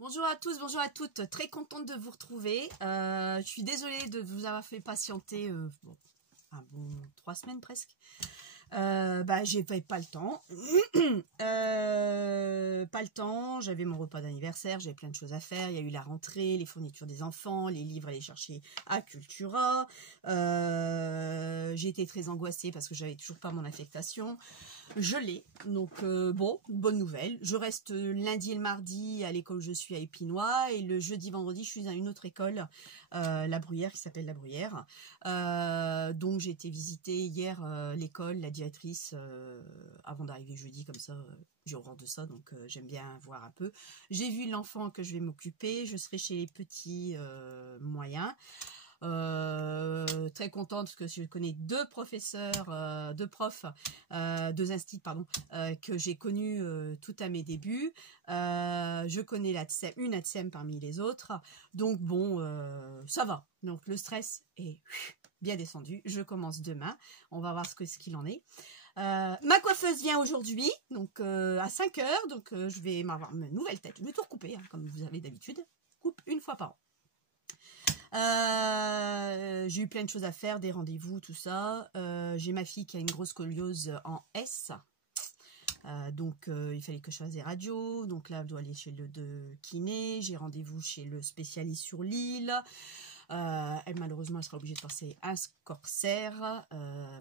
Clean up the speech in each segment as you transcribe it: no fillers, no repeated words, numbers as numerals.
Bonjour à tous, bonjour à toutes, très contente de vous retrouver. Je suis désolée de vous avoir fait patienter un bon 3 semaines presque. J'ai pas le temps. Pas le temps, j'avais mon repas d'anniversaire, j'avais plein de choses à faire. Il y a eu la rentrée, les fournitures des enfants, les livres à aller chercher à Cultura. J'ai été très angoissée parce que j'avais toujours pas mon affectation. Je l'ai, donc bon, bonne nouvelle. Je reste lundi et le mardi à l'école où je suis à Épinois, et le jeudi, vendredi, je suis à une autre école, La Bruyère, qui s'appelle La Bruyère. Donc j'ai été visiter hier l'école, la directrice, avant d'arriver jeudi, comme ça, j'ai horreur de ça, donc j'aime bien voir un peu. J'ai vu l'enfant que je vais m'occuper, je serai chez les petits moyens. Très contente parce que je connais deux professeurs, deux profs, deux instituts, pardon, que j'ai connus tout à mes débuts. Je connais une ATSEM parmi les autres, donc bon, ça va. Donc le stress est bien descendu. Je commence demain, on va voir ce qu'il en est. Ma coiffeuse vient aujourd'hui, donc à 5 h, donc je vais m'avoir une nouvelle tête. Je vais tout recouper, hein, comme vous avez d'habitude. Coupe une fois par an. J'ai eu plein de choses à faire, des rendez-vous, tout ça. J'ai ma fille qui a une grosse scoliose en S. Donc il fallait que je fasse des radios. Donc là, je dois aller chez le kiné. J'ai rendez-vous chez le spécialiste sur l'île. Elle, malheureusement, elle sera obligée de passer un corsaire,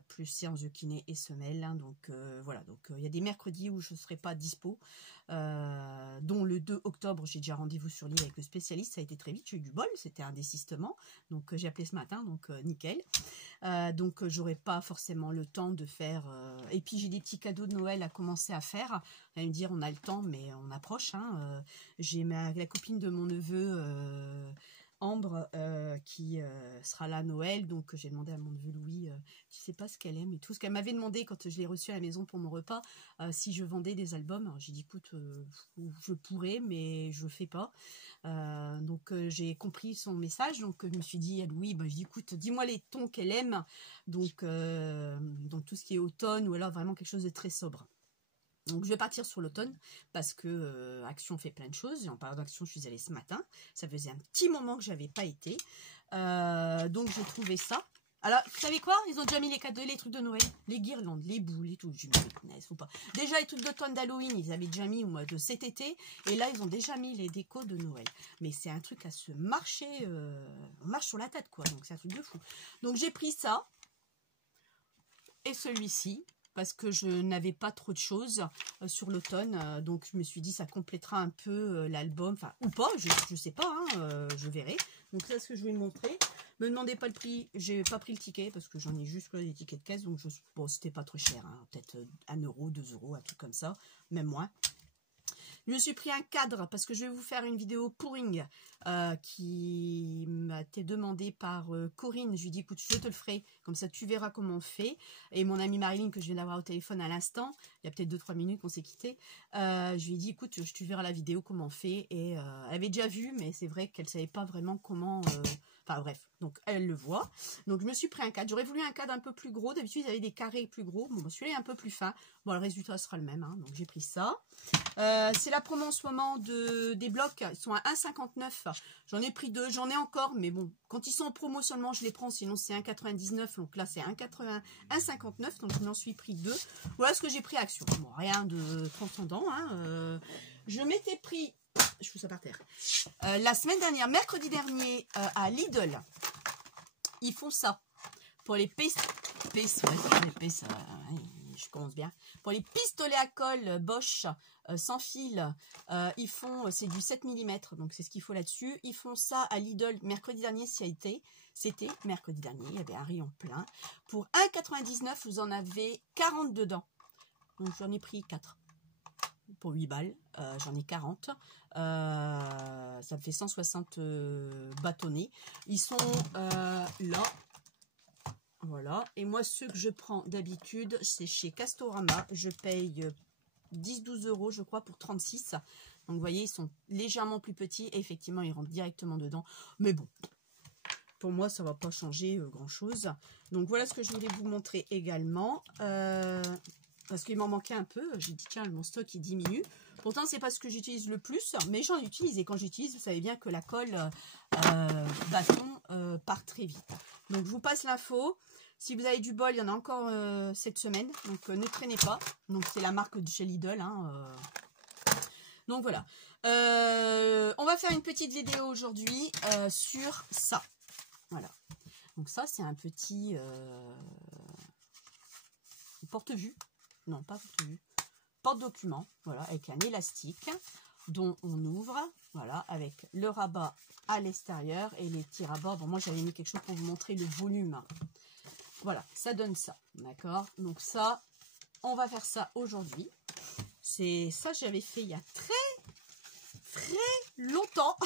plus séance de kiné et semelle, hein, donc voilà, donc il y a des mercredis où je ne serai pas dispo, dont le 2 octobre, j'ai déjà rendez-vous sur l'île avec le spécialiste. Ça a été très vite, j'ai eu du bol, c'était un désistement, donc j'ai appelé ce matin, donc nickel. Donc j'aurai pas forcément le temps de faire, et puis j'ai des petits cadeaux de Noël à commencer à faire. Vous allez me dire, on a le temps, mais on approche, hein. J'ai la copine de mon neveu, Ambre, qui sera là à Noël, donc j'ai demandé à mon neveu Louis, tu sais pas ce qu'elle aime et tout, ce qu'elle m'avait demandé quand je l'ai reçue à la maison pour mon repas, si je vendais des albums. J'ai dit écoute, je pourrais, mais je fais pas. Donc j'ai compris son message, donc je me suis dit à Louis, je dis écoute, dis-moi les tons qu'elle aime, donc tout ce qui est automne, ou alors vraiment quelque chose de très sobre. Donc je vais partir sur l'automne parce que Action fait plein de choses. Et en parlant d'Action, je suis allée ce matin. Ça faisait un petit moment que j'avais pas été. Donc j'ai trouvé ça. Alors, vous savez quoi? Ils ont déjà mis les cadeaux, les trucs de Noël, les guirlandes, les boules et tout. Je me dis, faut pas. Déjà, les trucs d'automne d'Halloween, ils avaient déjà mis au mois de cet été. Et là, ils ont déjà mis les décos de Noël. Mais c'est un truc à se marcher. On marche sur la tête, quoi. Donc c'est un truc de fou. Donc j'ai pris ça. Et celui-ci, parce que je n'avais pas trop de choses sur l'automne, donc je me suis dit ça complétera un peu l'album, enfin ou pas, je sais pas, hein, je verrai. Donc ça, c'est ce que je vais vous montrer. Me demandez pas le prix, j'ai pas pris le ticket parce que j'en ai juste les tickets de caisse, donc bon, c'était pas très cher, hein, peut-être 1 €, 2 €, un truc comme ça, même moins. Je me suis pris un cadre parce que je vais vous faire une vidéo pouring qui m'a été demandée par Corinne. Je lui ai dit écoute, je te le ferai, comme ça tu verras comment on fait. Et mon amie Marilyn, que je viens d'avoir au téléphone à l'instant, il y a peut-être 2-3 minutes qu'on s'est quitté, je lui ai dit écoute, tu verras la vidéo comment on fait. Et elle avait déjà vu, mais c'est vrai qu'elle savait pas vraiment comment. Enfin bref, donc elle le voit. Donc je me suis pris un cadre. J'aurais voulu un cadre un peu plus gros. D'habitude ils avaient des carrés plus gros. Bon, celui-là est un peu plus fin. Bon, le résultat sera le même, hein. Donc j'ai pris ça. C'est la promo en ce moment des blocs. Ils sont à 1,59. J'en ai pris 2. J'en ai encore, mais bon, quand ils sont en promo seulement, je les prends. Sinon c'est 1,99. Donc là c'est 1,59. Donc je m'en suis pris 2. Voilà ce que j'ai pris à Action. Bon, rien de transcendant, hein. Je m'étais pris, je fous ça par terre, la semaine dernière, mercredi dernier, à Lidl. Ils font ça pour les je commence bien. Pour les pistolets à colle Bosch sans fil, ils font, c'est du 7 mm, donc c'est ce qu'il faut là-dessus. Ils font ça à Lidl mercredi dernier, c'était mercredi dernier, il y avait un rayon plein. Pour 1,99, vous en avez 40 dedans. Donc j'en ai pris 4. Pour 8 balles, j'en ai 40. Ça me fait 160 bâtonnets. Ils sont là. Voilà, et moi ceux que je prends d'habitude, c'est chez Castorama. Je paye 10-12 € je crois pour 36. Donc vous voyez, ils sont légèrement plus petits et effectivement ils rentrent directement dedans. Mais bon, pour moi ça va pas changer grand chose. Donc voilà ce que je voulais vous montrer également. parce qu'il m'en manquait un peu. J'ai dit, tiens, mon stock, il diminue. Pourtant, c'est pas ce que j'utilise le plus, mais j'en utilise. Et quand j'utilise, vous savez bien que la colle bâton part très vite. Donc, je vous passe l'info. Si vous avez du bol, il y en a encore cette semaine. Donc, ne traînez pas. Donc, c'est la marque de chez Lidl. Hein, Donc, voilà. On va faire une petite vidéo aujourd'hui sur ça. Voilà. Donc, ça, c'est un petit porte-vue. Non, pas porte-vue. Porte-document. Voilà, avec un élastique dont on ouvre. Voilà, avec le rabat à l'extérieur et les petits rabats. Bon, moi, j'avais mis quelque chose pour vous montrer le volume. Voilà, ça donne ça. D'accord? Donc, ça, on va faire ça aujourd'hui. C'est ça, j'avais fait il y a très longtemps.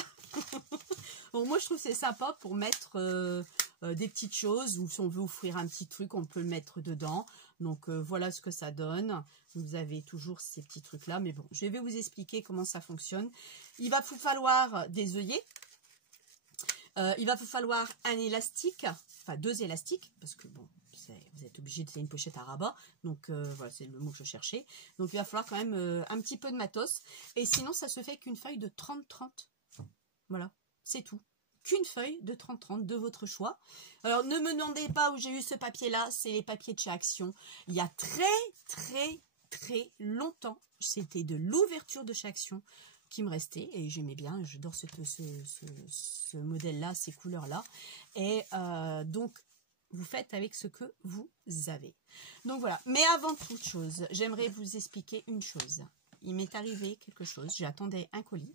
Bon, moi, je trouve que c'est sympa pour mettre des petites choses ou si on veut offrir un petit truc, on peut le mettre dedans. Donc, voilà ce que ça donne. Vous avez toujours ces petits trucs-là. Mais bon, je vais vous expliquer comment ça fonctionne. Il va vous falloir des œillets. Il va vous falloir un élastique, enfin 2 élastiques, parce que bon, vous êtes obligé de faire une pochette à rabat. Donc, voilà, c'est le mot que je cherchais. Donc, il va falloir quand même un petit peu de matos. Et sinon, ça se fait qu'une feuille de 30-30. Voilà, c'est tout. Qu'une feuille de 30-30 de votre choix. Alors, ne me demandez pas où j'ai eu ce papier-là. C'est les papiers de chez Action. Il y a très longtemps, c'était de l'ouverture de chez Action qui me restait. Et j'aimais bien, j'adore ce modèle-là, ces couleurs-là. Et donc, vous faites avec ce que vous avez. Donc, voilà. Mais avant toute chose, j'aimerais vous expliquer une chose. Il m'est arrivé quelque chose. J'attendais un colis.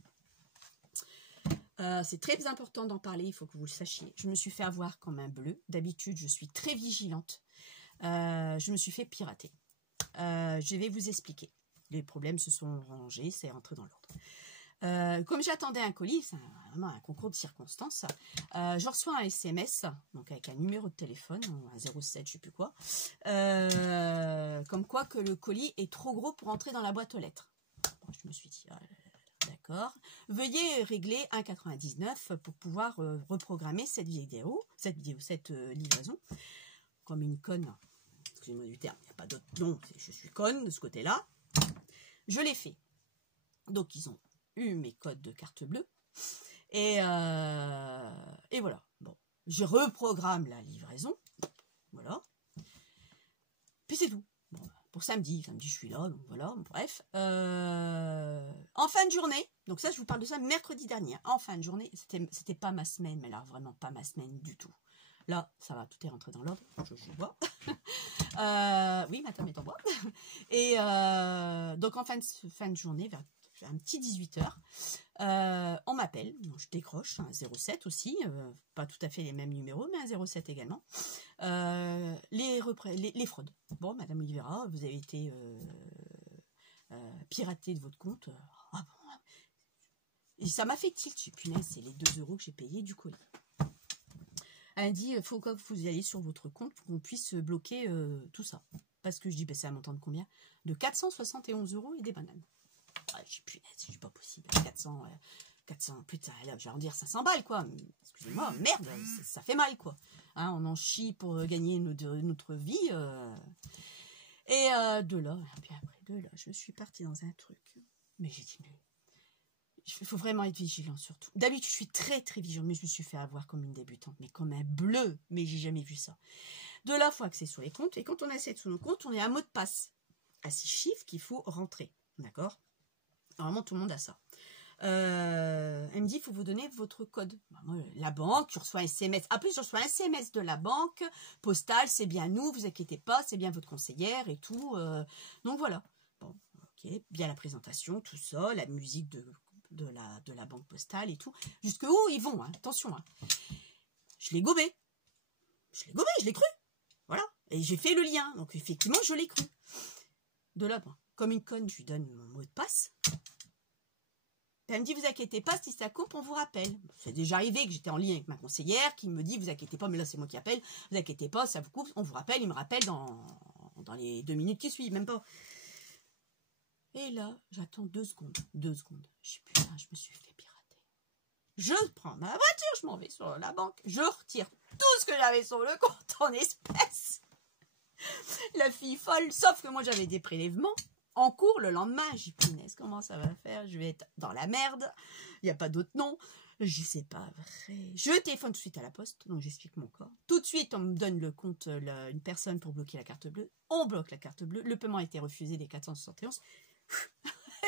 C'est très important d'en parler, il faut que vous le sachiez. Je me suis fait avoir comme un bleu. D'habitude, je suis très vigilante. Je me suis fait pirater. Je vais vous expliquer. Les problèmes se sont rangés, c'est rentré dans l'ordre. Comme j'attendais un colis, c'est vraiment un concours de circonstances, je reçois un SMS, donc avec un numéro de téléphone, un 07, je sais plus quoi, comme quoi que le colis est trop gros pour entrer dans la boîte aux lettres. Bon, je me suis dit... D'accord. Veuillez régler 1,99 pour pouvoir reprogrammer cette livraison. Comme une conne. Excusez-moi du terme, il n'y a pas d'autre nom. Je suis conne de ce côté-là. Je l'ai fait. Donc, ils ont eu mes codes de carte bleue. Et voilà. Bon, je reprogramme la livraison. Voilà. Puis c'est tout. Bon, pour samedi, je suis là, donc voilà, bref. En fin de journée, donc ça, je vous parle de ça mercredi dernier. En fin de journée, c'était pas ma semaine, mais là, vraiment pas ma semaine du tout. Là, ça va, tout est rentré dans l'ordre, je vois. Oui, ma table est en bois. Et donc, en fin de journée, vers un petit 18h, on m'appelle, je décroche, un 07 aussi, pas tout à fait les mêmes numéros, mais un 07 également. Les fraudes. Bon, Madame Olivera, vous avez été piratée de votre compte. Ah bon. Et ça m'a fait tilt. J'ai dit, punaise, c'est les 2 € que j'ai payé du colis. Elle dit, il faut que vous alliez sur votre compte pour qu'on puisse bloquer tout ça. Parce que je dis, ben, c'est un montant de combien? De 471 € et des bananes. Ah, j'ai dit, punaise, c'est pas possible. 400, putain, là, je vais en dire 500 balles, quoi. Excusez-moi, merde, ça fait mal, quoi. Hein, on en chie pour gagner notre vie. Et de là, puis après, je suis partie dans un truc. Mais j'ai dit, il faut vraiment être vigilant surtout. D'habitude, je suis très vigilante, mais je me suis fait avoir comme une débutante, mais comme un bleu, mais j'ai jamais vu ça. De la fois que c'est sur les comptes, et quand on accède sur nos comptes, on est à mot de passe, à 6 chiffres qu'il faut rentrer, d'accord? Normalement, tout le monde a ça. Elle me dit, il faut vous donner votre code. Ben, moi, la banque, je reçois un SMS. En plus, je reçois un SMS de la banque postale, c'est bien nous, vous inquiétez pas, c'est bien votre conseillère et tout. Donc voilà. Bon, ok, bien la présentation, tout ça, la musique de la banque postale et tout. Jusqu'où ils vont, hein, attention. Hein. Je l'ai gobé. Je l'ai cru. Voilà. Et j'ai fait le lien. Donc effectivement, je l'ai cru. De là, bon, comme une conne, je lui donne mon mot de passe. Elle me dit, vous inquiétez pas, si ça coupe, on vous rappelle. C'est déjà arrivé que j'étais en lien avec ma conseillère qui me dit, vous inquiétez pas, mais là c'est moi qui appelle, vous inquiétez pas, ça vous coupe, on vous rappelle, il me rappelle dans les 2 minutes qui suivent, même pas. Et là, j'attends 2 secondes. 2 secondes. Je dis, putain, je me suis fait pirater. Je prends ma voiture, je m'en vais sur la banque, je retire tout ce que j'avais sur le compte en espèces. La fille folle, sauf que moi j'avais des prélèvements en cours le lendemain. J'ai dit, punaise, comment ça va faire? Je vais être dans la merde. Il n'y a pas d'autre nom. Je sais pas vrai. Je téléphone tout de suite à la poste, donc j'explique mon cas. Tout de suite, on me donne le compte, une personne pour bloquer la carte bleue. On bloque la carte bleue. Le paiement a été refusé des 471.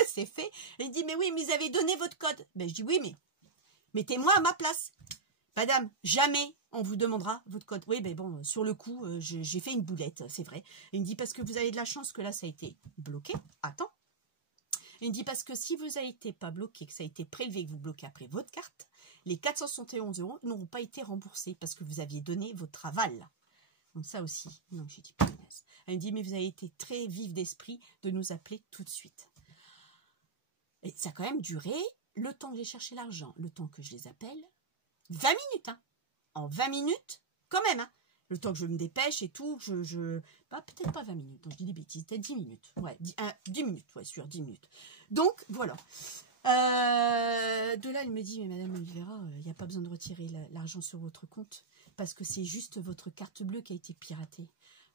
C'est fait. Il dit, mais oui, mais ils avaient donné votre code. Ben, je dis, oui, mais mettez-moi à ma place. Madame, jamais on vous demandera votre code. Oui, mais bon, sur le coup, j'ai fait une boulette, c'est vrai. Il me dit, parce que vous avez de la chance que là, ça a été bloqué. Attends. Il me dit, parce que si vous n'avez été pas bloqué, que ça a été prélevé, que vous bloquez après votre carte, les 471 € n'auront pas été remboursés parce que vous aviez donné votre aval. Donc ça aussi. Donc j'ai dit, punaise. Elle me dit, mais vous avez été très vif d'esprit de nous appeler tout de suite. Et ça a quand même duré le temps que j'ai cherché l'argent, le temps que je les appelle. 20 minutes, hein. En 20 minutes, quand même, hein. Le temps que je me dépêche et tout, bah, peut-être pas 20 minutes, donc je dis des bêtises, peut-être 10 minutes. Ouais, 10 minutes, ouais, sûr, 10 minutes. Donc, voilà. De là, elle me dit, mais Madame Oliveira, il n'y a pas besoin de retirer l'argent sur votre compte, parce que c'est juste votre carte bleue qui a été piratée.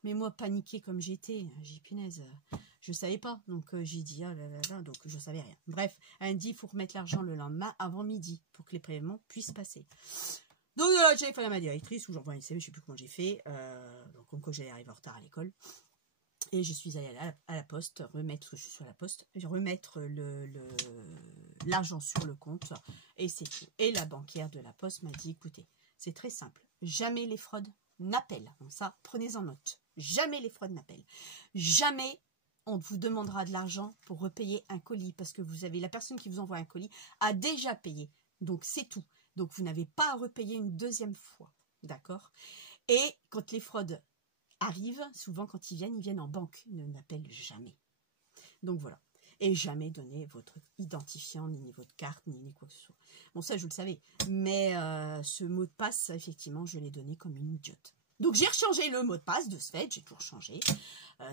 Mais moi, paniquée comme j'étais, j'ai punaise, je savais pas. Donc, j'ai dit, ah là là là, donc je savais rien. Bref, elle me dit, il faut remettre l'argent le lendemain avant midi pour que les prélèvements puissent passer. Donc, j'ai fait à ma directrice, où j'envoie une CV, je sais plus comment j'ai fait. Donc, comme quoi j'allais arriver en retard à l'école. Et je suis allée à la poste, remettre, je suis sur la poste, remettre l'argent sur le compte, et c'est tout. Et la banquière de la poste m'a dit, écoutez, c'est très simple, jamais les fraudes n'appellent. Donc ça, prenez en note. Jamais les fraudes n'appellent. Jamais on vous demandera de l'argent pour repayer un colis, parce que vous avez la personne qui vous envoie un colis a déjà payé. Donc c'est tout. Donc vous n'avez pas à repayer une deuxième fois. D'accord? Et quand les fraudes arrivent, souvent quand ils viennent en banque. Ils ne n'appellent jamais. Donc voilà. Et jamais donner votre identifiant, ni votre carte, ni quoi que ce soit. Bon, ça, je le savais. Mais ce mot de passe, effectivement, je l'ai donné comme une idiote. Donc, j'ai rechangé le mot de passe de ce fait. J'ai tout rechangé.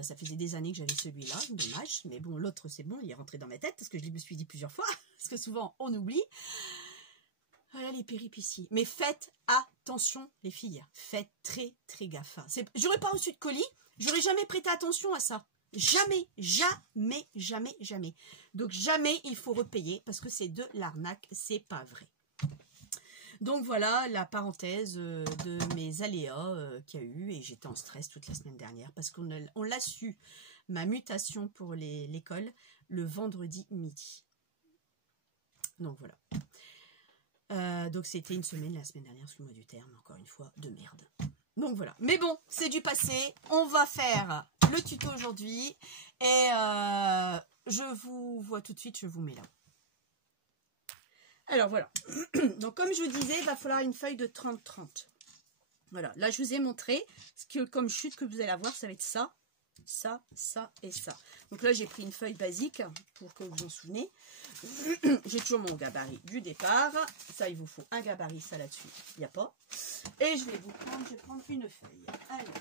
Ça faisait des années que j'avais celui-là. Dommage. Mais bon, l'autre, c'est bon. Il est rentré dans ma tête parce que je me suis dit plusieurs fois. Parce que souvent, on oublie. Voilà les péripéties. Mais faites attention, les filles. Faites très, très gaffe. J'aurais pas reçu de colis. J'aurais jamais prêté attention à ça. Jamais, jamais, jamais, jamais. Donc jamais il faut repayer parce que c'est de l'arnaque, c'est pas vrai. Donc voilà la parenthèse de mes aléas qu'il y a eu, et j'étais en stress toute la semaine dernière parce qu'on l'a su, ma mutation pour l'école, le vendredi midi. Donc voilà. Donc c'était une semaine la semaine dernière sous le mois du terme, encore une fois, de merde. Donc voilà. Mais bon, c'est du passé. On va faire le tuto aujourd'hui. Et je vous vois tout de suite, je vous mets là. Alors voilà. Donc comme je vous disais, il va falloir une feuille de 30-30. Voilà. Là, je vous ai montré ce que comme chute que vous allez avoir, ça va être ça, ça, ça et ça. Donc là, j'ai pris une feuille basique pour que vous vous en souvenez. J'ai toujours mon gabarit du départ. Ça, il vous faut un gabarit, ça là-dessus, il n'y a pas. Et je vais prendre une feuille. Alors,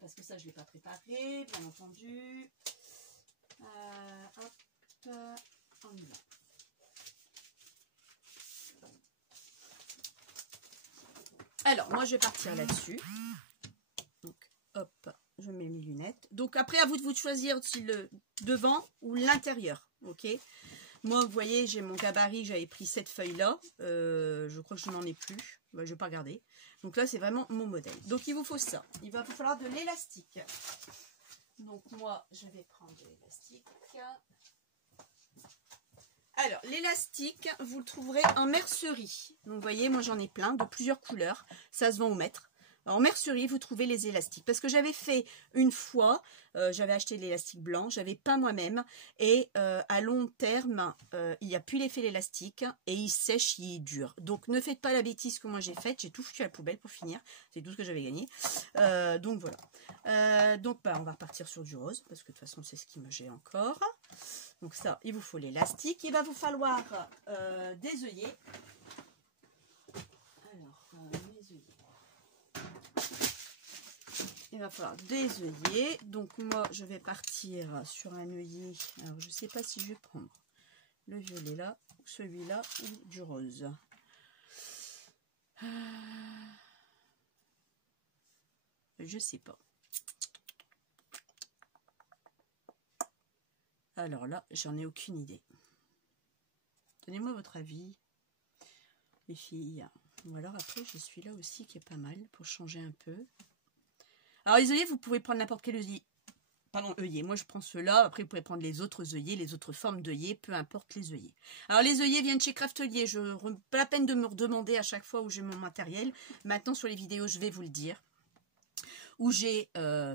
parce que ça, je ne l'ai pas préparé, bien entendu. Hop, on y va. Alors, moi, je vais partir là-dessus. Donc, hop, je mets mes lunettes. Donc, après, à vous de choisir si le devant ou l'intérieur. Ok. Moi, vous voyez, j'ai mon gabarit. J'avais pris cette feuille-là. Je crois que je n'en ai plus. Bah, je ne vais pas regarder. Donc là, c'est vraiment mon modèle. Donc, il vous faut ça. Il va vous falloir de l'élastique. Donc, moi, je vais prendre de l'élastique. Alors, l'élastique, vous le trouverez en mercerie. Donc, vous voyez, moi, j'en ai plein de plusieurs couleurs. Ça se vend au mètre. Alors, en mercerie, vous trouvez les élastiques. Parce que j'avais fait une fois, j'avais acheté de l'élastique blanc, j'avais peint moi-même. Et à long terme, il n'y a plus l'effet l'élastique. Et il sèche, il est dur. Donc, ne faites pas la bêtise que moi j'ai faite. J'ai tout foutu à la poubelle pour finir. C'est tout ce que j'avais gagné. Donc, voilà. Donc, bah, on va repartir sur du rose. Parce que de toute façon, c'est ce qui me j'ai encore. Donc ça, il vous faut l'élastique. Il va vous falloir des œillets. Alors, les œillets. Il va falloir des œillets. Donc moi, je vais partir sur un œillet. Alors, je ne sais pas si je vais prendre le violet là, ou celui-là, ou du rose. Je ne sais pas. Alors là, j'en ai aucune idée. Donnez-moi votre avis, les filles. Ou alors après, j'ai celui-là aussi qui est pas mal pour changer un peu. Alors les œillets, vous pouvez prendre n'importe quel œillet. Pardon, œillet. Moi, je prends ceux-là. Après, vous pouvez prendre les autres œillets, les autres formes d'œillets, peu importe les œillets. Alors, les œillets viennent chez Craftelier. Pas la peine de me redemander à chaque fois où j'ai mon matériel. Maintenant, sur les vidéos, je vais vous le dire. Où j'ai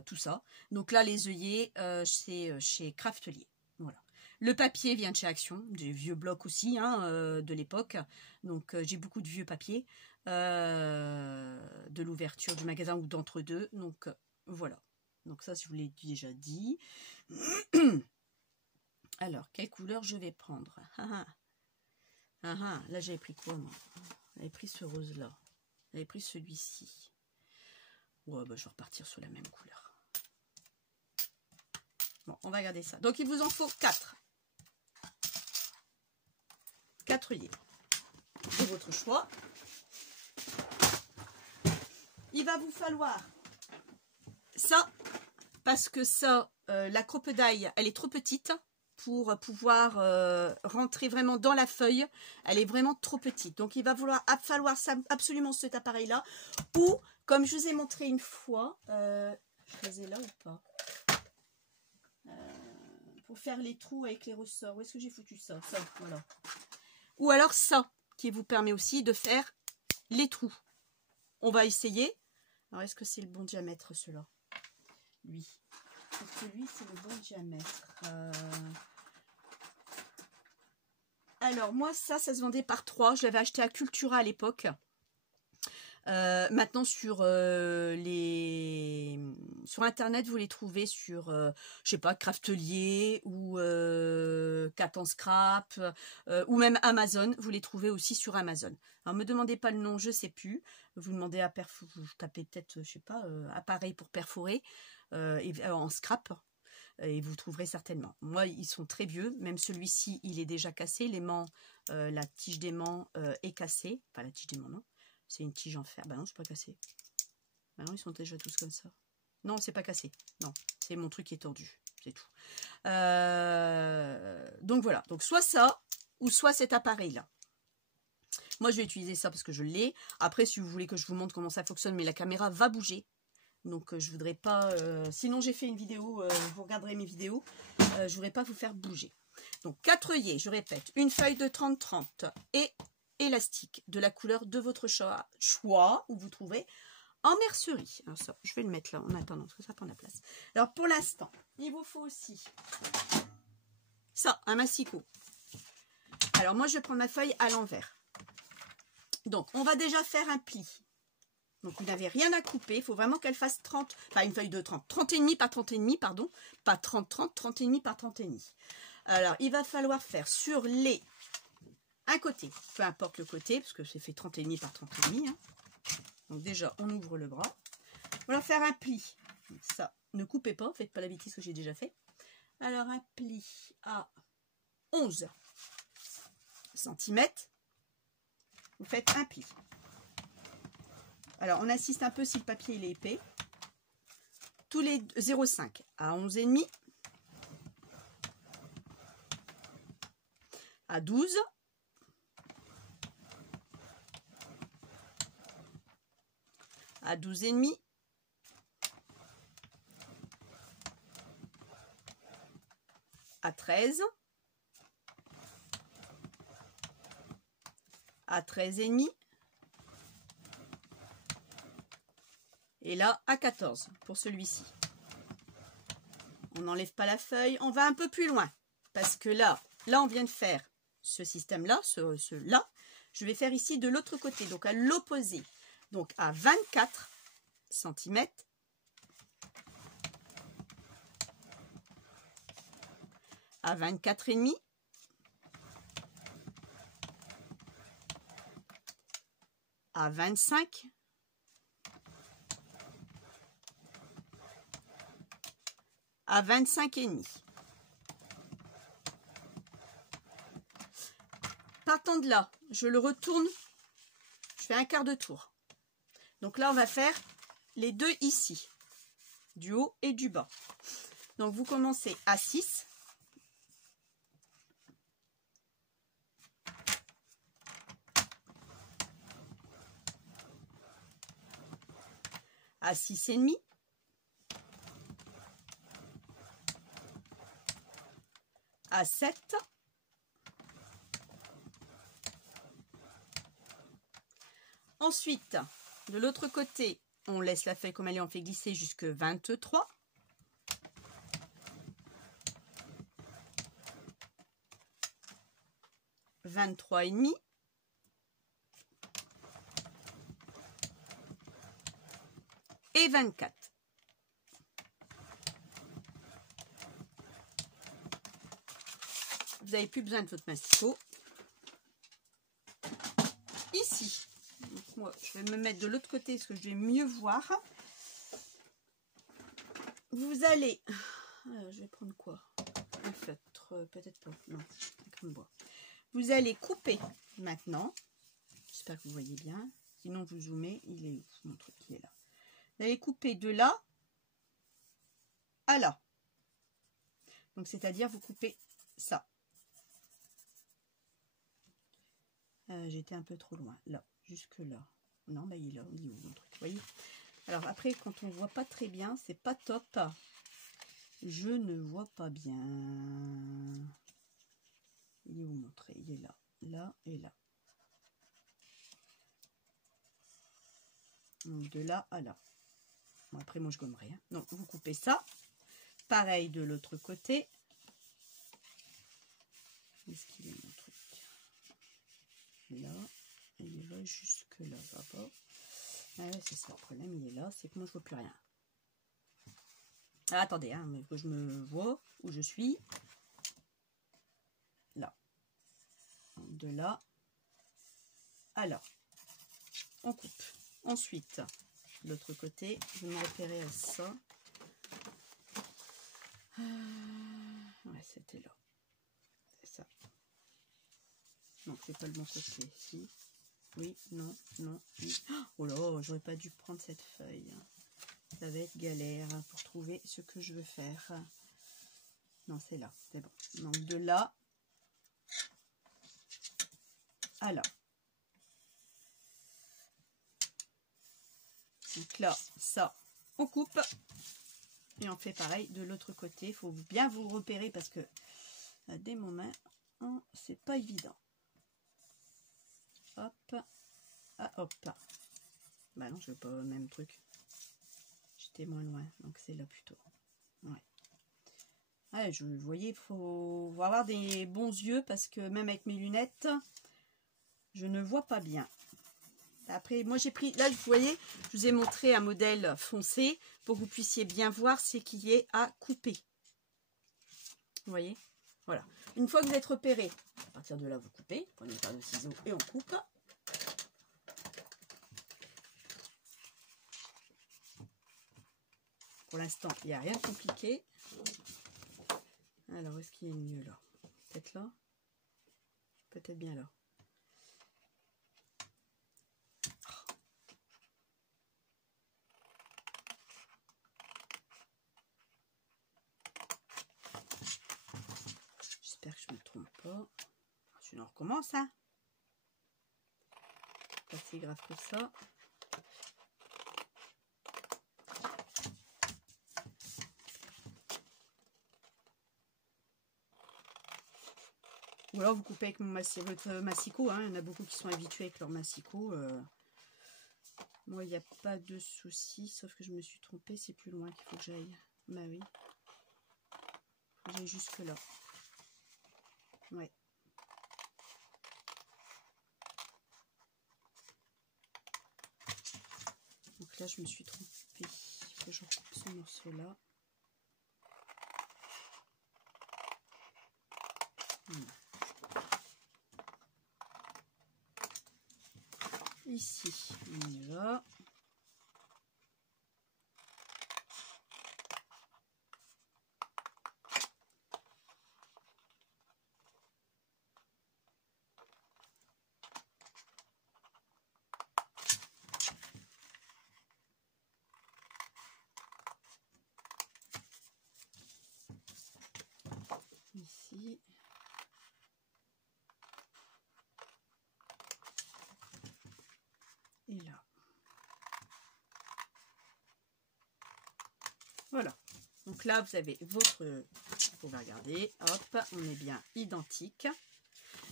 tout ça. Donc là, les œillets, c'est chez Craftelier. Voilà. Le papier vient de chez Action, des vieux blocs aussi, hein, de l'époque. Donc, j'ai beaucoup de vieux papiers de l'ouverture du magasin ou d'entre-deux. Donc, voilà. Donc ça, je vous l'ai déjà dit. Alors, quelle couleur je vais prendre? Là, j'avais pris quoi, moi? J'avais pris ce rose-là. J'avais pris celui-ci. Ouais, bah, je vais repartir sur la même couleur. Bon, on va regarder ça. Donc, il vous en faut 4. 4 œillets. De votre choix. Il va vous falloir ça, parce que ça, la crocodile, elle est trop petite pour pouvoir rentrer vraiment dans la feuille. Elle est vraiment trop petite. Donc, il va falloir absolument cet appareil-là. Ou, comme je vous ai montré une fois, je faisais là ou pas, pour faire les trous avec les ressorts. Où est-ce que j'ai foutu ça? Ça, voilà. Ou alors ça, qui vous permet aussi de faire les trous. On va essayer. Alors, est-ce que c'est le bon diamètre, ceux-là? Lui. Est-ce que lui, c'est le bon diamètre? Alors, moi, ça se vendait par 3. Je l'avais acheté à Cultura à l'époque. Maintenant, sur Internet, vous les trouvez sur, je sais pas, Craftelier ou Cat en Scrap ou même Amazon. Vous les trouvez aussi sur Amazon. Alors, me demandez pas le nom, je sais plus. Vous demandez à perforer, vous tapez peut-être, je sais pas, appareil pour perforer en scrap. Et vous trouverez certainement. Moi, ils sont très vieux. Même celui-ci, il est déjà cassé. L'aimant, la tige d'aimant est cassée. Pas la tige d'aimant, non. C'est une tige en fer. Bah non, c'est pas cassé. Bah non, ils sont déjà tous comme ça. Non, c'est pas cassé. Non, c'est mon truc qui est tordu. C'est tout. Donc voilà. Donc soit ça, ou soit cet appareil-là. Moi, je vais utiliser ça parce que je l'ai. Après, si vous voulez que je vous montre comment ça fonctionne, mais la caméra va bouger. Donc, je voudrais pas... sinon, j'ai fait une vidéo, vous regarderez mes vidéos. Je voudrais pas vous faire bouger. Donc, 4 œillets, je répète. Une feuille de 30-30 et élastique de la couleur de votre choix, où vous trouvez en mercerie. Alors ça, je vais le mettre là en attendant, parce que ça prend la place. Alors, pour l'instant, il vous faut aussi ça, un massicot. Alors, moi, je vais prendre ma feuille à l'envers. Donc, on va déjà faire un pli. Donc, vous n'avez rien à couper. Il faut vraiment qu'elle fasse 30, pas une feuille de 30, 30,5 par 30,5, pardon. Pas 30-30, 30,5 par 30,5. Alors, il va falloir faire sur les... un côté, peu importe le côté, parce que c'est fait 30,5 par 30,5. Hein. Donc, déjà, on ouvre le bras. On va faire un pli. Donc, ça, ne coupez pas. Faites pas la bêtise que j'ai déjà fait. Alors, un pli à 11 cm. Vous faites un pli. Alors, on insiste un peu si le papier il est épais. Tous les 0,5 à 11,5. À 12. À 12,5. À 13. À 13,5. Et là, à 14 pour celui-ci. On n'enlève pas la feuille. On va un peu plus loin. Parce que là, on vient de faire ce système-là, là. Je vais faire ici de l'autre côté, donc à l'opposé. Donc à 24 cm. À 24,5. À 25. À 25,5. Partant de là, je le retourne, je fais un quart de tour. Donc là, on va faire les deux ici, du haut et du bas. Donc vous commencez à 6, à 6,5, à 7, ensuite de l'autre côté on laisse la feuille comme elle est, on fait glisser jusque 23, 23,5, et 24. Vous n'avez plus besoin de votre masticot. Ici, donc moi je vais me mettre de l'autre côté parce que je vais mieux voir. Vous allez, alors, je vais prendre quoi? Un feutre, peut-être pas, non, un crayon de bois. Vous allez couper maintenant. J'espère que vous voyez bien. Sinon vous zoomez, il est où mon truc? Il est là. Vous allez couper de là à là. Donc c'est-à-dire vous coupez ça. J'étais un peu trop loin, là, jusque là. Non, bah il est là, il est où mon truc, vous voyez? Alors après, quand on voit pas très bien, c'est pas top. Je ne vois pas bien. Il est où mon trait? Il est là, là et là. Donc de là à là. Bon, après moi je gommerai. Hein. Donc vous coupez ça. Pareil de l'autre côté. Est-ce qu'il est mon truc? Là, il va jusque là, papa. Ah ouais, c'est ça le problème, il est là, c'est que moi je vois plus rien. Ah, attendez, hein, mais que je me vois où je suis. Là. De là à là. On coupe. Ensuite, l'autre côté, je vais me repérer à ça. Ouais, c'était là. C'est ça. Donc c'est pas le bon côté. Si. Oui, non, non, oui. Oh là, j'aurais pas dû prendre cette feuille. Ça va être galère pour trouver ce que je veux faire. Non, c'est là, c'est bon. Donc de là à là. Donc là, ça, on coupe. Et on fait pareil de l'autre côté. Il faut bien vous repérer parce que à des moments, c'est pas évident. Hop. Ah, hop. Bah non, je veux pas le même truc. J'étais moins loin, donc c'est là plutôt. Ouais. Ouais, vous voyez, il faut avoir des bons yeux parce que même avec mes lunettes, je ne vois pas bien. Après, moi j'ai pris, là vous voyez, je vous ai montré un modèle foncé pour que vous puissiez bien voir ce qui est à couper. Vous voyez, voilà. Une fois que vous êtes repéré, à partir de là vous coupez, prenez une paire de ciseaux et on coupe. Pour l'instant, il n'y a rien de compliqué. Alors, est-ce qu'il est mieux là? Peut-être là? Peut-être bien là. J'espère que je ne me trompe pas. Sinon, on recommence, hein. Pas si grave que ça. Ou alors vous coupez avec votre massicot. Hein. Il y en a beaucoup qui sont habitués avec leur massicot. Moi, il n'y a pas de souci, sauf que je me suis trompée. C'est plus loin qu'il faut que j'aille. Bah oui. J'ai jusque là. Ouais. Donc là, je me suis trompée. Il faut que je recoupe ce morceau-là. Voilà. Ici, on y va. Ici. Et là. Donc là, vous avez votre... Vous pouvez regarder. Hop, on est bien identique.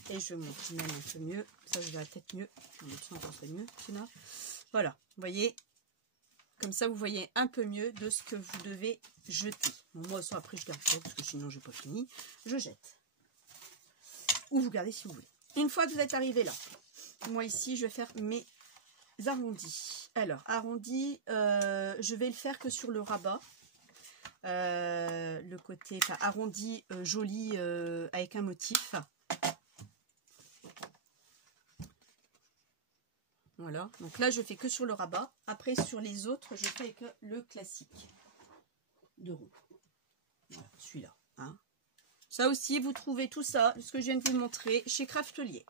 Et je montre même un peu mieux. Ça, je vais peut-être mieux. Ça serait mieux, sinon. Voilà, vous voyez. Comme ça, vous voyez un peu mieux de ce que vous devez jeter. Bon, moi, ça, après, je garde pas, parce que sinon, je n'ai pas fini. Je jette. Ou vous gardez si vous voulez. Une fois que vous êtes arrivé là, moi, ici, je vais faire mes arrondis. Alors, arrondi, je vais le faire que sur le rabat. Le côté, enfin, arrondi, joli, avec un motif. Voilà, donc là je fais que sur le rabat. Après sur les autres, je fais avec le classique de rond. Voilà, celui-là. Hein. Ça aussi, vous trouvez tout ça, ce que je viens de vous montrer, chez Craftelier.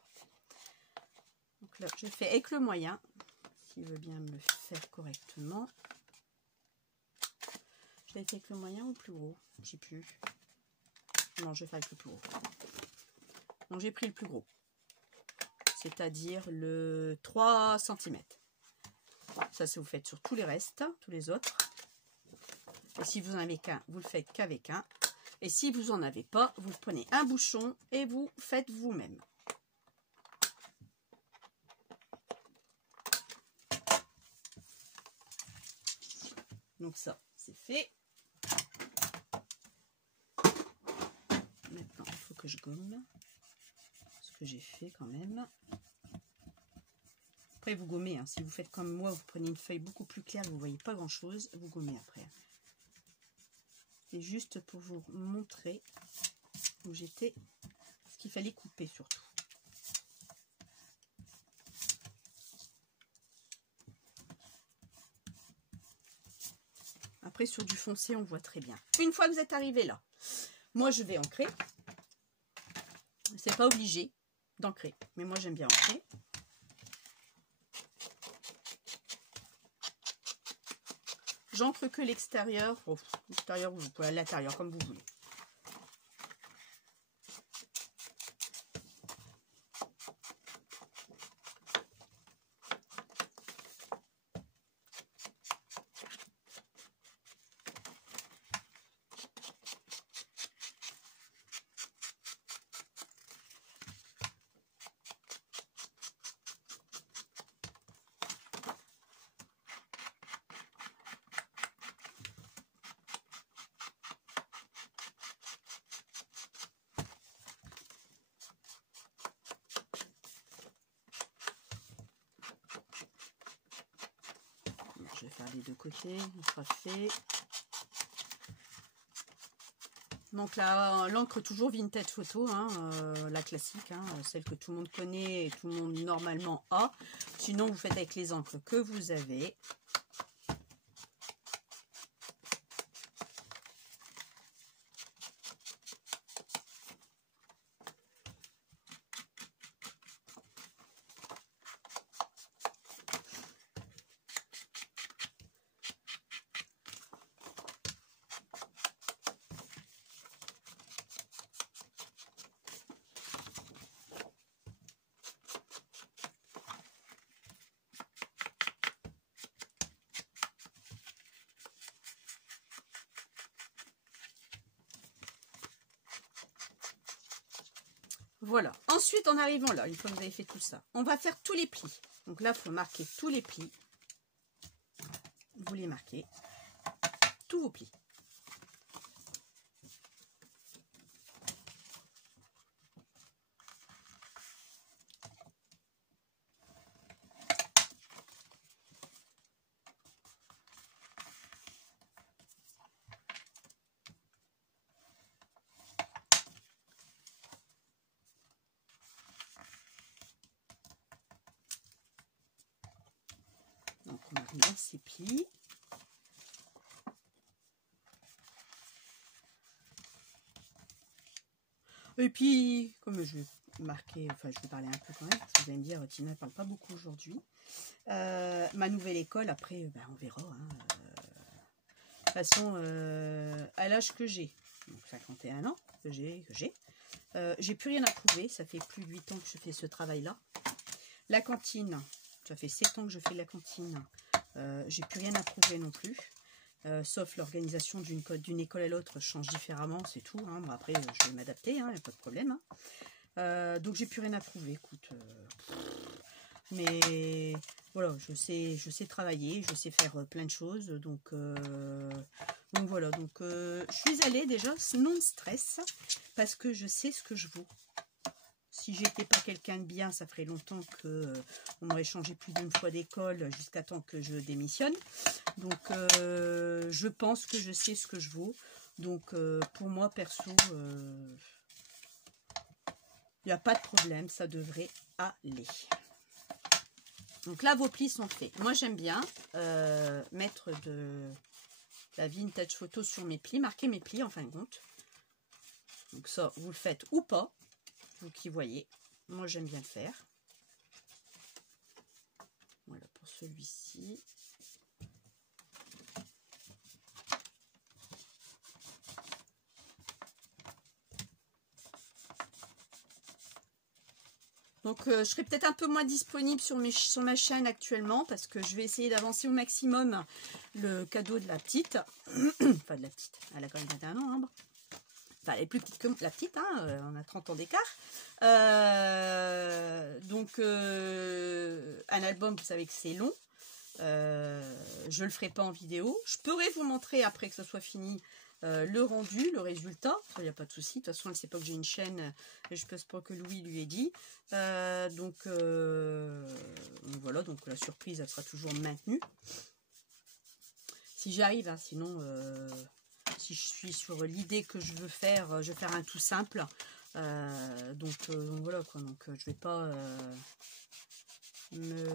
Donc là, je fais avec le moyen, s'il veut bien me le faire correctement. Je l'ai fait avec le moyen ou le plus gros? Je sais plus. Non, je vais faire avec le plus gros. Donc j'ai pris le plus gros. C'est-à-dire le 3 cm. Ça, c'est vous faites sur tous les restes, tous les autres. Et si vous n'en avez qu'un, vous le faites qu'avec un. Et si vous n'en avez pas, vous prenez un bouchon et vous faites vous-même. Donc ça, c'est fait. Maintenant, il faut que je gomme. Ce que j'ai fait quand même. Après, vous gommez. Hein. Si vous faites comme moi, vous prenez une feuille beaucoup plus claire, vous ne voyez pas grand-chose, vous gommez après. C'est juste pour vous montrer où j'étais, ce qu'il fallait couper surtout. Après, sur du foncé, on voit très bien. Une fois que vous êtes arrivé là, moi, je vais ancrer. C'est pas obligé d'ancrer, mais moi, j'aime bien ancrer. J'encre que l'extérieur. Oh, l'extérieur, vous pouvez à l'intérieur, comme vous voulez. Je vais faire les deux côtés, il sera fait. Donc là, l'encre toujours vintage photo, hein, la classique, hein, celle que tout le monde connaît et tout le monde normalement a. Sinon, vous faites avec les encres que vous avez. Voilà. Ensuite, en arrivant là, une fois que vous avez fait tout ça, on va faire tous les plis. Donc là, il faut marquer tous les plis. Vous les marquez. Tous vos plis. Donc on marque bien ces plis. Et puis, comme je vais marquer, enfin je vais parler un peu quand même, parce que vous allez me dire, Tina ne parle pas beaucoup aujourd'hui. Ma nouvelle école, après, ben, on verra. Hein, de toute façon, à l'âge que j'ai, donc 51 ans que j'ai plus rien à prouver. Ça fait plus de 8 ans que je fais ce travail-là. La cantine, ça fait 7 ans que je fais la cantine. J'ai plus rien à prouver non plus. sauf l'organisation d'une école à l'autre change différemment, c'est tout. Hein. Bon, après, je vais m'adapter, il n'y a pas de problème. Hein. Donc, j'ai plus rien à prouver, écoute. Mais voilà, je sais travailler, je sais faire plein de choses. Donc voilà, donc je suis allée déjà non stress parce que je sais ce que je vaux. Si j'étais pas quelqu'un de bien, ça ferait longtemps que on m'aurait changé plus d'une fois d'école jusqu'à temps que je démissionne. Donc je pense que je sais ce que je vaux. Donc pour moi perso, il n'y a pas de problème, ça devrait aller. Donc là, vos plis sont faits. Moi, j'aime bien mettre de la vintage photo sur mes plis, marquer mes plis en fin de compte. Donc ça, vous le faites ou pas, vous qui voyez. Moi, j'aime bien le faire. Voilà pour celui-ci. Donc, je serai peut-être un peu moins disponible sur ma chaîne actuellement parce que je vais essayer d'avancer au maximum le cadeau de la petite. Enfin, de la petite. Elle a quand même 21 ans, Ambre. Enfin, elle est plus petite que la petite, hein, on a 30 ans d'écart. Donc, un album, vous savez que c'est long. Je le ferai pas en vidéo. Je pourrais vous montrer après que ce soit fini le rendu, le résultat. Il n'y a pas de souci. De toute façon, elle ne sait pas que j'ai une chaîne. Et je pense pas que Louis lui ait dit. Donc voilà. Donc la surprise, elle sera toujours maintenue. Si j'arrive, hein, sinon, si je suis sur l'idée que je veux faire, je vais faire un tout simple. Donc voilà quoi. Donc je vais pas me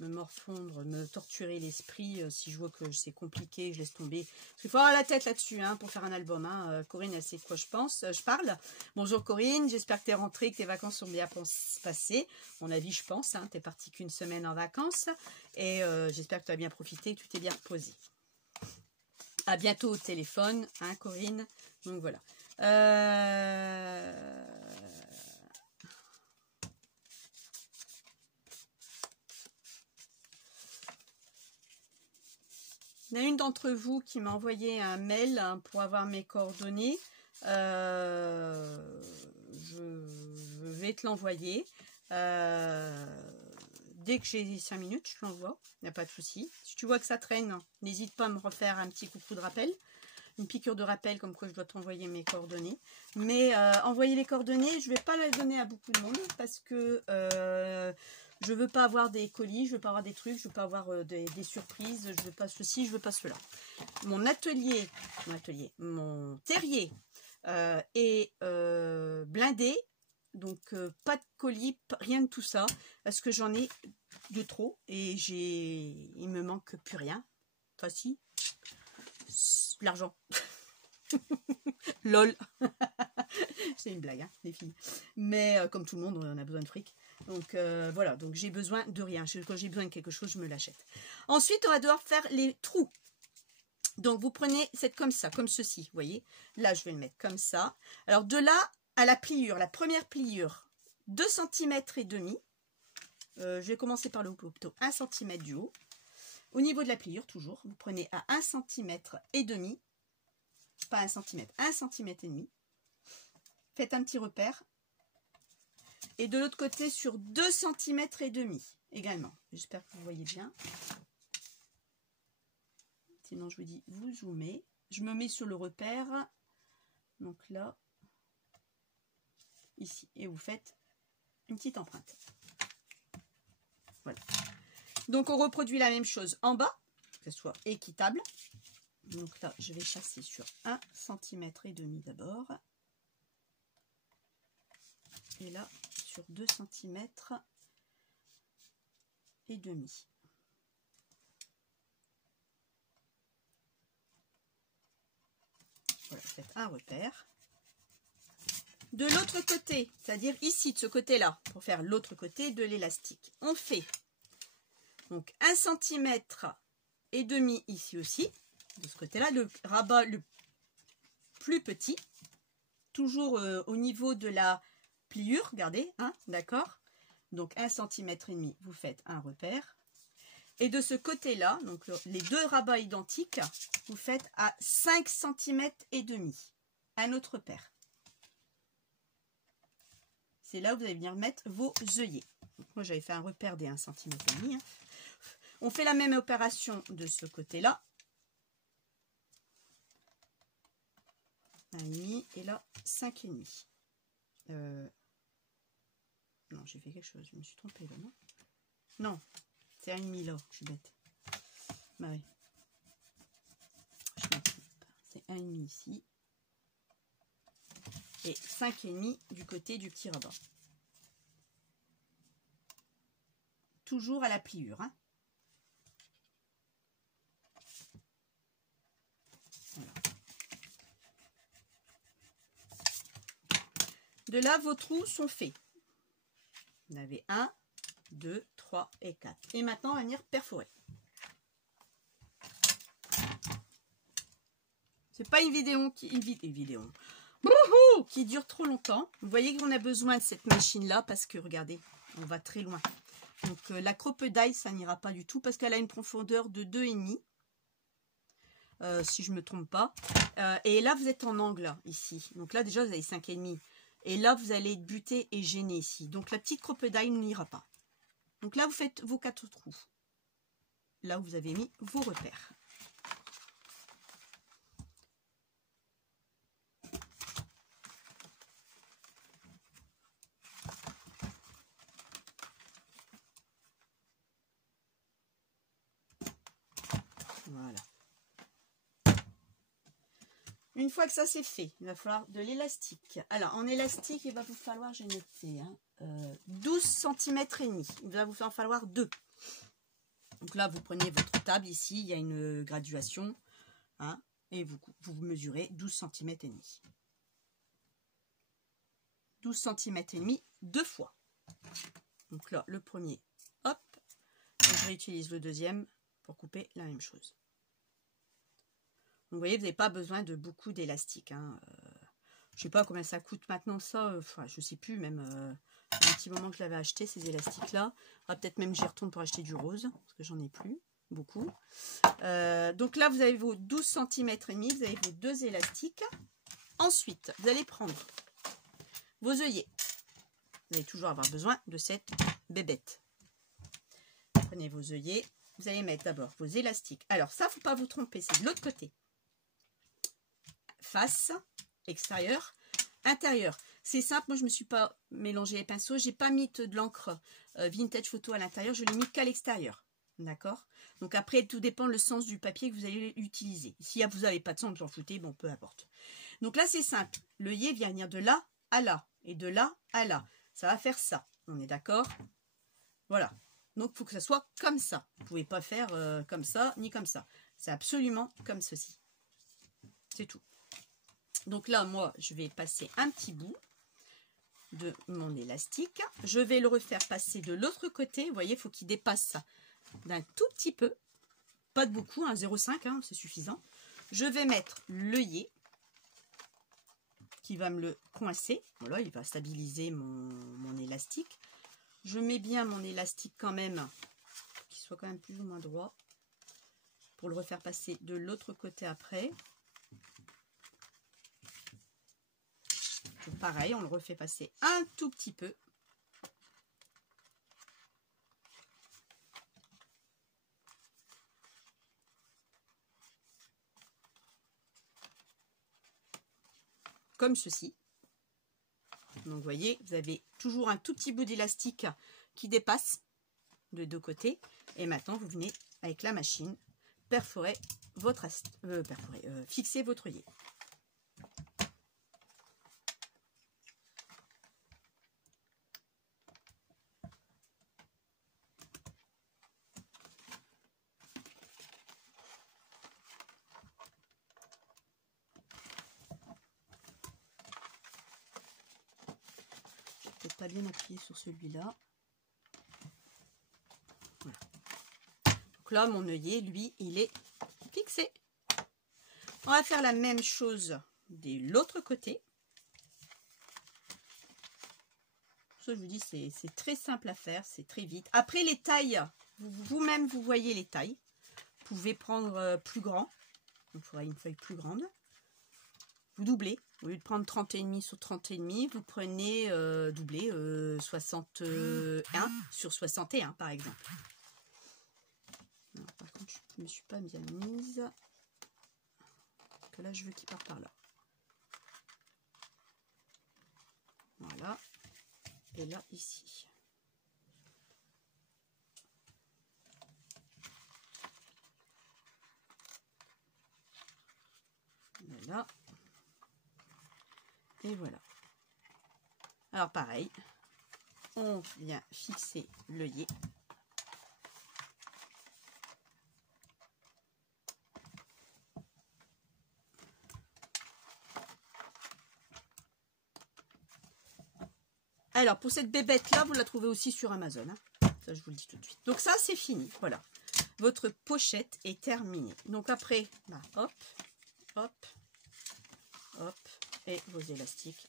morfondre, me torturer l'esprit si je vois que c'est compliqué, je laisse tomber. Parce qu'il faut avoir la tête là-dessus hein, pour faire un album. Hein. Corinne, elle sait de quoi je parle. Bonjour Corinne, j'espère que tu es rentrée, que tes vacances sont bien passées. Mon avis, je pense. Hein, tu es partie qu'une semaine en vacances. Et j'espère que tu as bien profité, que tu t'es bien reposée. À bientôt au téléphone, hein, Corinne. Donc voilà. Il y en a une d'entre vous qui m'a envoyé un mail hein, pour avoir mes coordonnées. Je vais te l'envoyer. Dès que j'ai 5 minutes, je l'envoie. Il n'y a pas de souci. Si tu vois que ça traîne, n'hésite pas à me refaire un petit coucou de rappel. Une piqûre de rappel comme quoi je dois t'envoyer mes coordonnées. Mais envoyer les coordonnées, je ne vais pas les donner à beaucoup de monde parce que je ne veux pas avoir des colis, je ne veux pas avoir des trucs, je ne veux pas avoir des surprises, je ne veux pas ceci, je ne veux pas cela. Mon terrier est blindé, donc pas de colis, rien de tout ça, parce que j'en ai de trop et il me manque plus rien. Enfin si, l'argent. Lol. C'est une blague, hein, les filles. Mais comme tout le monde, on a besoin de fric. Donc voilà, donc j'ai besoin de rien. Quand j'ai besoin de quelque chose, je me l'achète. Ensuite, on va devoir faire les trous. Donc vous prenez, c'est comme ça, comme ceci, vous voyez. Là, je vais le mettre comme ça. Alors de là à la pliure, la première pliure, 2 cm et demi. Je vais commencer par le haut, plutôt 1 cm du haut. Au niveau de la pliure, toujours, vous prenez à 1 cm et demi. Pas 1 cm, 1 cm et demi. Faites un petit repère. Et de l'autre côté, sur 2 cm et demi également. J'espère que vous voyez bien. Sinon, je vous dis, vous zoomez. Je me mets sur le repère. Donc là, ici. Et vous faites une petite empreinte. Voilà. Donc, on reproduit la même chose en bas, que ce soit équitable. Donc là, je vais chasser sur 1 cm et demi d'abord. Et là, sur 2 cm et demi. Voilà, faites un repère. De l'autre côté, c'est-à-dire ici, de ce côté-là, pour faire l'autre côté de l'élastique, on fait donc 1 cm et demi ici aussi, de ce côté-là, le rabat le plus petit, toujours au niveau de la pliure, regardez, hein, d'accord. Donc 1 cm et demi, vous faites un repère. Et de ce côté-là, donc les deux rabats identiques, vous faites à 5 cm et demi. Un autre paire. C'est là où vous allez venir mettre vos œillets. Donc moi j'avais fait un repère des 1 cm et demi. Hein. On fait la même opération de ce côté-là. 1,5 et là 5,5. Non, j'ai fait quelque chose, je me suis trompée là, non? Non, c'est 1,5 là, je suis bête. Bah oui. Je me trompe. C'est 1,5 ici. Et 5,5 du côté du petit rabat. Toujours à la pliure. Hein. Voilà. De là, vos trous sont faits. Vous en avez 1, 2, 3 et 4. Et maintenant, on va venir perforer. C'est pas une vidéo qui dure trop longtemps. Vous voyez qu'on a besoin de cette machine-là parce que, regardez, on va très loin. Donc, la crocodile, ça n'ira pas du tout parce qu'elle a une profondeur de 2,5. Si je ne me trompe pas. Et là, vous êtes en angle, ici. Donc là, déjà, vous avez 5,5. Et là, vous allez être buté et gêné ici. Donc, la petite crocodile n'ira pas. Donc là, vous faites vos 4 trous. Là où vous avez mis vos repères. Voilà. Une fois que ça c'est fait, il va falloir de l'élastique. Alors, en élastique, il va vous falloir, j'ai noté, hein, 12 cm et demi. Il va vous en falloir 2. Donc là, vous prenez votre table ici, il y a une graduation, hein, et vous mesurez 12 cm et demi. 12 cm et demi 2 fois. Donc là, le premier, hop, et je réutilise le deuxième pour couper la même chose. Vous voyez, vous n'avez pas besoin de beaucoup d'élastique. Hein. Je ne sais pas combien ça coûte maintenant ça. Je ne sais plus, même un petit moment que je l'avais acheté, ces élastiques-là. Peut-être même que j'y retourne pour acheter du rose, parce que j'en ai plus beaucoup. Donc là, vous avez vos 12 cm et demi, vous avez vos 2 élastiques. Ensuite, vous allez prendre vos œillets. Vous allez toujours avoir besoin de cette bébête. Prenez vos œillets. Vous allez mettre d'abord vos élastiques. Alors ça, il ne faut pas vous tromper, c'est de l'autre côté. Face, extérieur, intérieur. C'est simple, moi je ne me suis pas mélangé les pinceaux. Je n'ai pas mis de l'encre vintage photo à l'intérieur, je l'ai mis qu'à l'extérieur. D'accord? Donc après, tout dépend le sens du papier que vous allez utiliser. Si vous n'avez pas de sens, vous en foutez, bon, peu importe. Donc là, c'est simple. L'œillet vient venir de là à là et de là à là. Ça va faire ça. On est d'accord? Voilà. Donc, il faut que ça soit comme ça. Vous ne pouvez pas faire comme ça, ni comme ça. C'est absolument comme ceci. C'est tout. Donc là, moi, je vais passer un petit bout de mon élastique. Je vais le refaire passer de l'autre côté. Vous voyez, il faut qu'il dépasse d'un tout petit peu. Pas de beaucoup, hein, 0,5, hein, c'est suffisant. Je vais mettre l'œillet qui va me le coincer. Voilà, il va stabiliser mon élastique. Je mets bien mon élastique quand même, qu'il soit quand même plus ou moins droit, pour le refaire passer de l'autre côté après. Donc pareil, on le refait passer un tout petit peu. Comme ceci. Donc vous voyez, vous avez toujours un tout petit bout d'élastique qui dépasse de deux côtés. Et maintenant, vous venez avec la machine perforer votre fixer votre œillet. Pas bien appuyé sur celui-là. Voilà. Donc là, mon œillet, lui, il est fixé. On va faire la même chose de l'autre côté. Ça, je vous dis, c'est très simple à faire, c'est très vite. Après, les tailles vous-même, vous voyez les tailles. Vous pouvez prendre plus grand. Il faudra une feuille plus grande. Vous doublez. Au lieu de prendre 30,5 sur 30,5, vous prenez doublé 61 sur 61 par exemple. Alors, par contre, je ne me suis pas bien mise. Parce que là, je veux qu'il parte par là. Voilà. Et là, ici. Voilà. Et voilà. Alors pareil, on vient fixer l'œillet. Alors pour cette bébête là, vous la trouvez aussi sur Amazon. Hein. Ça je vous le dis tout de suite. Donc ça c'est fini. Voilà. Votre pochette est terminée. Donc après, bah, hop, hop, hop. Et vos élastiques,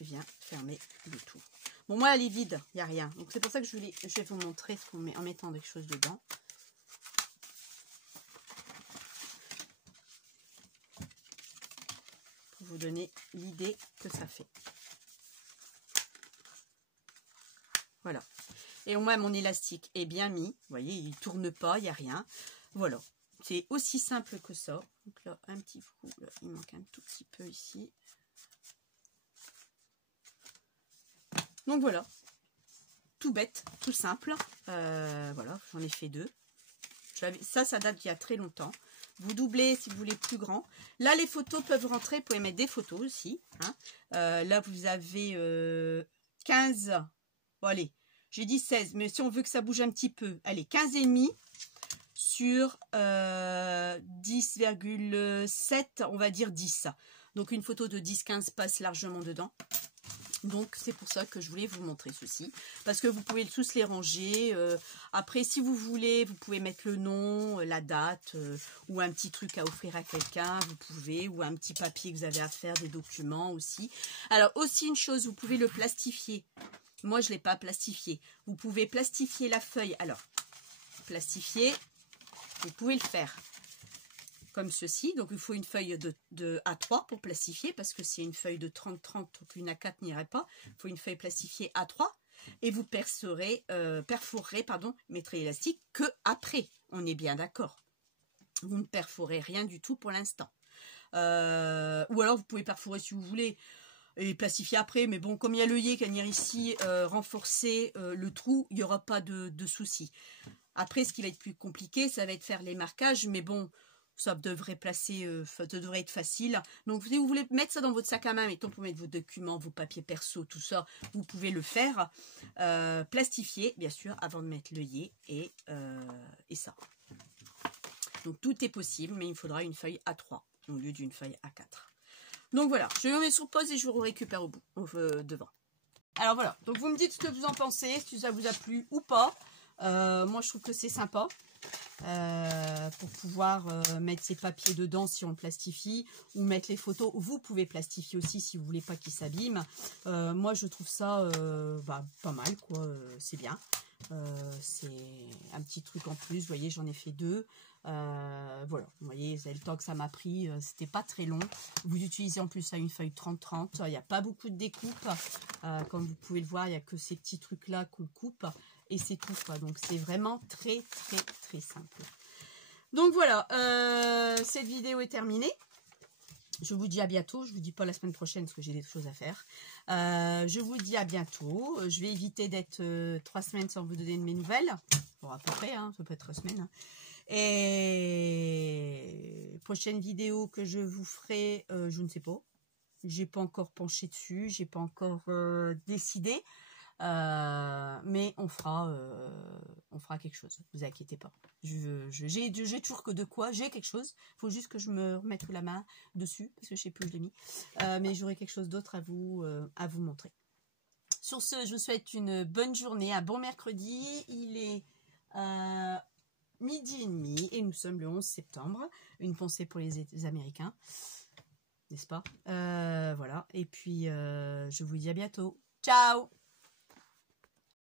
viens fermer le tout. Bon, moi, elle est vide, il n'y a rien. Donc, c'est pour ça que je vais vous montrer ce qu'on met en mettant des choses dedans. Pour vous donner l'idée que ça fait. Voilà. Et au moins, mon élastique est bien mis. Vous voyez, il ne tourne pas, il n'y a rien. Voilà. C'est aussi simple que ça. Donc là, un petit coup, là, il manque un tout petit peu ici. Donc voilà, tout bête, tout simple. Voilà, j'en ai fait 2. Ça date d'il y a très longtemps. Vous doublez si vous voulez plus grand. Là, les photos peuvent rentrer. Vous pouvez mettre des photos aussi. Hein. Là, vous avez 15. Bon, allez, j'ai dit 16. Mais si on veut que ça bouge un petit peu, allez, 15,5 sur 10,7, on va dire 10. Donc, une photo de 10-15 passe largement dedans. Donc, c'est pour ça que je voulais vous montrer ceci. Parce que vous pouvez tous les ranger. Après, si vous voulez, vous pouvez mettre le nom, la date, ou un petit truc à offrir à quelqu'un. Vous pouvez, ou un petit papier que vous avez à faire, des documents aussi. Alors, aussi une chose, vous pouvez le plastifier. Moi, je ne l'ai pas plastifié. Vous pouvez plastifier la feuille. Alors, plastifier, vous pouvez le faire comme ceci. Donc, il faut une feuille de A3 pour plastifier parce que c'est une feuille de 30-30, donc une A4 n'irait pas. Il faut une feuille plastifiée A3 et vous perforerez, mettrez l'élastique que après. On est bien d'accord. Vous ne perforez rien du tout pour l'instant. Ou alors, vous pouvez perforer si vous voulez et plastifier après. Mais bon, comme il y a l'œillet qui va venir ici renforcer le trou, il n'y aura pas de souci. Après, ce qui va être plus compliqué, ça va être faire les marquages. Mais bon, ça devrait ça devrait être facile. Donc, si vous voulez mettre ça dans votre sac à main, mettons pour mettre vos documents, vos papiers perso, tout ça, vous pouvez le faire. Plastifier, bien sûr, avant de mettre l'œillet et ça. Donc, tout est possible, mais il faudra une feuille A3 au lieu d'une feuille A4. Donc, voilà. Je me mets sur pause et je vous récupère au bout, devant. Alors, voilà. Donc, vous me dites ce que vous en pensez, si ça vous a plu ou pas. Moi, je trouve que c'est sympa. Pour pouvoir mettre ces papiers dedans si on plastifie ou mettre les photos. Vous pouvez plastifier aussi si vous voulez pas qu'ils s'abîment. Moi je trouve ça pas mal quoi, c'est bien. C'est un petit truc en plus, vous voyez j'en ai fait 2. Voilà, vous voyez c'est le temps que ça m'a pris, c'était pas très long. Vous utilisez en plus ça une feuille 30-30, il n'y a pas beaucoup de découpe. Comme vous pouvez le voir, il n'y a que ces petits trucs là qu'on coupe. Et c'est tout quoi, donc c'est vraiment très très très simple. Donc voilà, cette vidéo est terminée. Je vous dis à bientôt, je vous dis pas la semaine prochaine parce que j'ai des choses à faire. Je vous dis à bientôt, je vais éviter d'être 3 semaines sans vous donner de mes nouvelles. Bon à peu près, hein, ça peut être 3 semaines. Hein. Et prochaine vidéo que je vous ferai, je ne sais pas. J'ai pas encore penché dessus, j'ai pas encore décidé. Mais on fera quelque chose, vous inquiétez pas. J'ai toujours que de quoi, j'ai quelque chose. Il faut juste que je me remette la main dessus parce que je sais plus où je l'ai mis. Mais j'aurai quelque chose d'autre à vous montrer. Sur ce, je vous souhaite une bonne journée, un bon mercredi. Il est 12h30 et nous sommes le 11 septembre. Une pensée pour les Américains, n'est-ce pas? Voilà. Et puis je vous dis à bientôt. Ciao!